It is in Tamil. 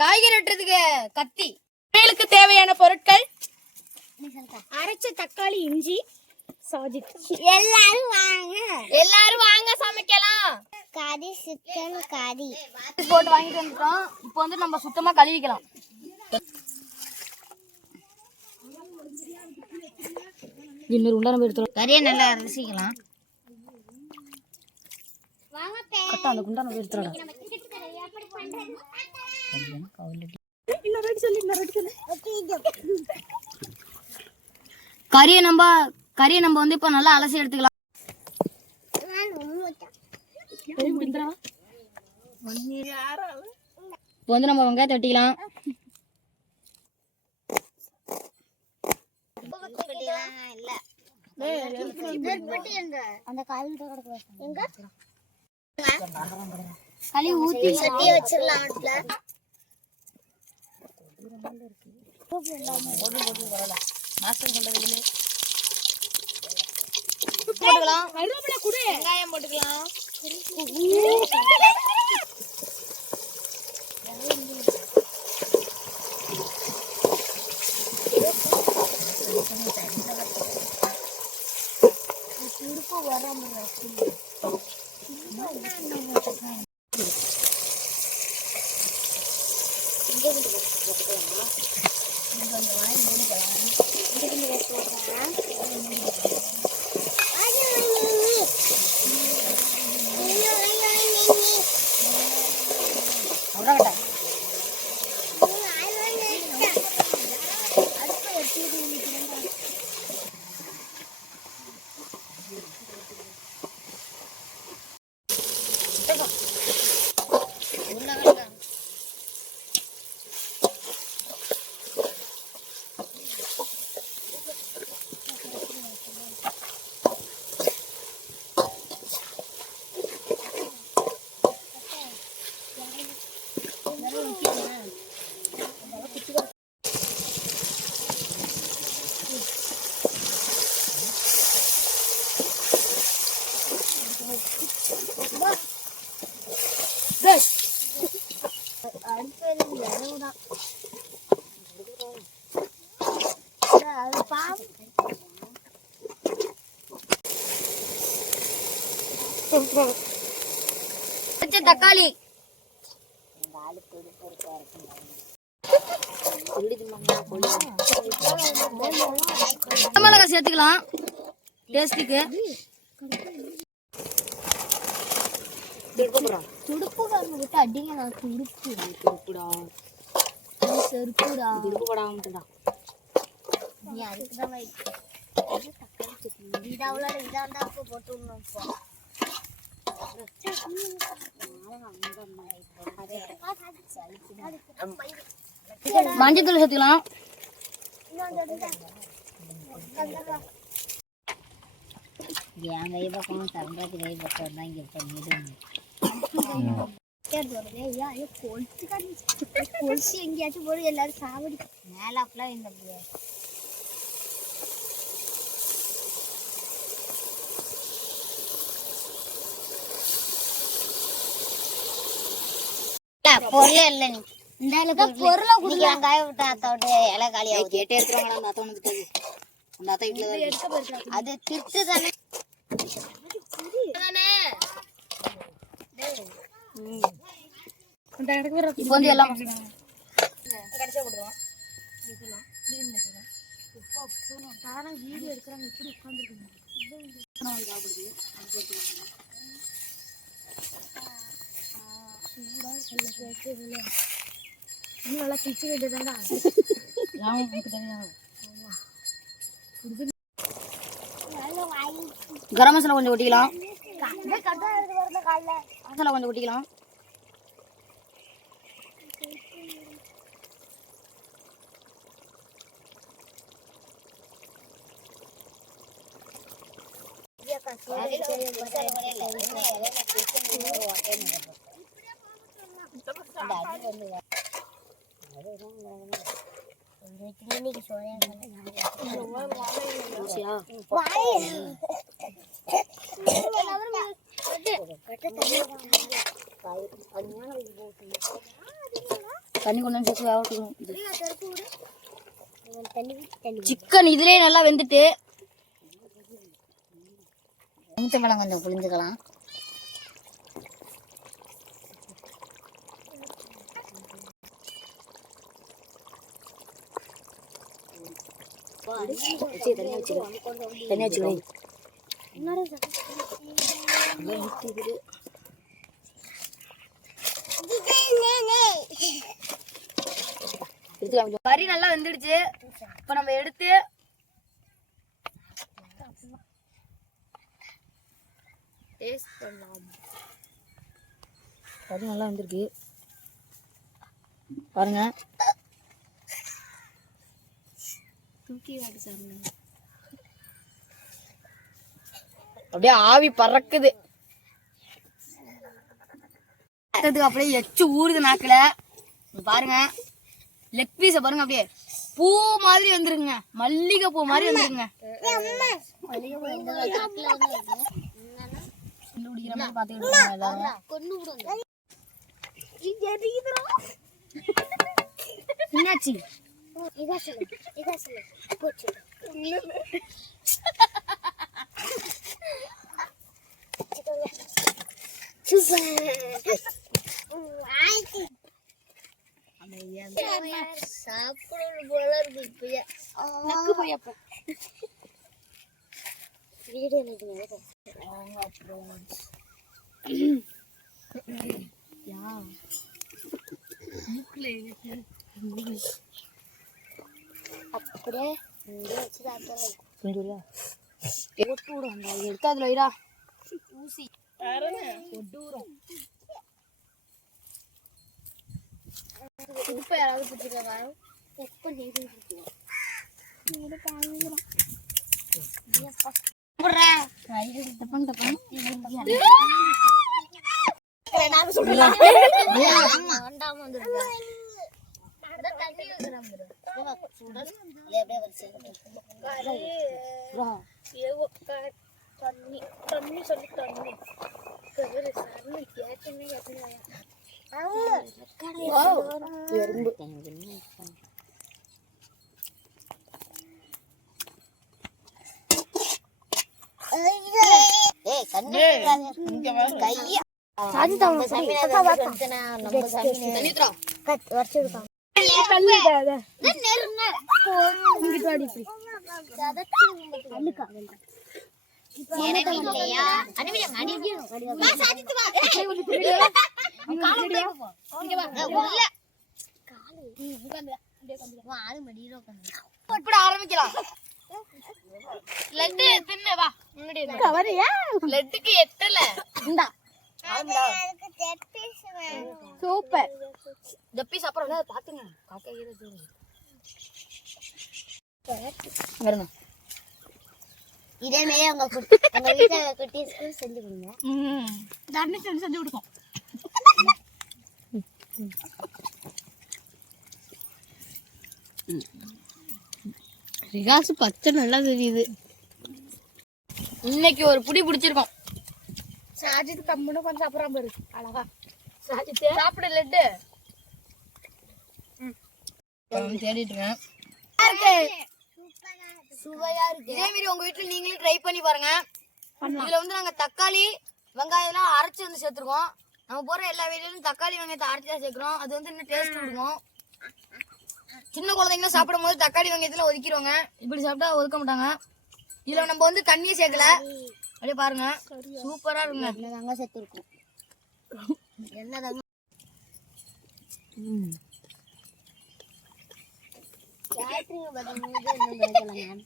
காய்கறி வெட்டுறதுக்கு கத்தி. சமையலுக்கு தேவையான பொருட்கள்: அரைச்ச தக்காளி, இஞ்சி, சாஜித். எல்லாரும் வாங்க சமைக்கலாம். கறி, சிக்கன் கறி போட்டு வாங்கிட்டு வந்துட்டோம். இப்போ வந்து நம்ம சுத்தமா கழுவிக்கலாம். இன்னொரு உண்டா நம்ம எடுத்துறோம். கறியை நல்லா ரசிக்கலாம். கட்டா அந்த குண்டா நம்ம எடுத்துறோம். கறியை நம்ம வந்து இப்போ நல்லா அலசி எடுத்துக்கலாம். இப்போ வந்து நம்ம வெங்காயத்தை வெட்டிக்கலாம். களி ஊத்தி சட்டியை வச்சிடலாம். போட்டுக்கலாம். வெங்காயம் போட்டுக்கலாம். தக்காளி மிளகாய் சேர்த்துக்கலாம் டேஸ்டுக்கு. துடுப்பு அடிங்க. துடுப்புடா செருப்புடா துடுப்புடா. நீ அதுக்குதான் இதாண்டா போட்டு மஞ்சத்தூள் சேர்த்துக்கலாம். என் கை பக்கம் சரண்டாச்சி கை பக்கம் தான் இங்க கொலுசு எங்கேயாச்சும் போடு. எல்லாரும் சாவடி மேலாப்லாம் இந்த பொருளே இல்ல. நீ இந்த பொருளை வெங்காயம் விட்டு அத்தோட்டு இலை காலியா கேட்டே இருக்கிறவங்களா அந்த அத்தை வந்துட்டு அந்த அத்தை வீட்டுல அது திட்டு தானே. இப்போ வந்து எல்லாம் வீடியோ எடுக்கிறாங்க. எப்படி உட்காந்துருக்கீங்க நல்லா கிச்சு வேண்டியதாண்டா. கரம் மசாலா கொஞ்சம் ஒட்டிக்கலாம். மசாலா கொஞ்சம் ஒட்டிக்கலாம். தண்ணி கொண்டு வந்து சிக்கன் இதுலயே நல்லா வெந்துட்டு எலுமிச்சம்பழம் கொஞ்சம் புளிஞ்சுக்கலாம். தண்ணி வச்சுக்கோ. கறி நல்லா வெந்துடுச்சு. இப்ப நம்ம எடுத்து டேஸ்ட் பண்ணலாம். கறி நல்லா வெந்திருக்கு பாருங்க. அப்படியே ஆவி பறக்குது. அப்படியே எச்சு ஊறுது நாக்குல. பாருங்க லெக் பீஸ பாருங்க, அப்படியே பூ மாதிரி வந்துருங்க, மல்லிகை பூ மாதிரி வந்துருங்க. என்னாச்சு? சாப்பிடணும் போல இருக்கு. அப்படியே எடுத்து அதுல வைடா. ஊசி இப்ப யாராவது பிடிச்சிருக்கா? எப்ப நீங்க ஆரம்பிக்கலாம். லட்டு தின்னு வா. லட்டுக்கு எட்டல. சூப்பர். இந்த பீஸ் அப்புறம் பாத்துங்க. இதே மாதிரி உங்க வீட்டுல குட்டீஸ்க்கு செஞ்சு கொடுங்க. செஞ்சு கொடுக்கும். ரிகாசு பச்சை நல்லா தெரியுது. இன்னைக்கு ஒரு புடி பிடிச்சிருக்கோம். சாஜித் கம்முன்னு கொஞ்சம் சாப்பிடாம பாரு. அழகா சாஜித் சாப்பிடு லட்டு. தேடிட்டு இருக்கேன். சுவையா இருக்கு. இதே மாதிரி உங்க வீட்டுல நீங்களும் ட்ரை பண்ணி பாருங்க. இதுல வந்து நாங்க தக்காளி வெங்காயம் எல்லாம் அரைச்சு வந்து சேர்த்துருக்கோம். நம்ம போற எல்லா வீட்லயும் தக்காளி வெங்காயத்தை அரைச்சு தான் சேர்க்கிறோம். அது வந்து இன்னும் டேஸ்ட் கொடுக்கும். சின்ன குழந்தைங்களும் சாப்பிடும் போது தக்காளி வெங்காயத்துல ஒதுக்கிடுவாங்க. இப்படி சாப்பிட்டா ஒதுக்க மாட்டாங்க. இதுல நம்ம வந்து தண்ணியை சேர்க்கல. அப்படியே பாருங்க சூப்பரா இருக்குங்க. என்னதாங்க சேர்த்து இருக்கும்? என்னதாங்க கேட்டரிங்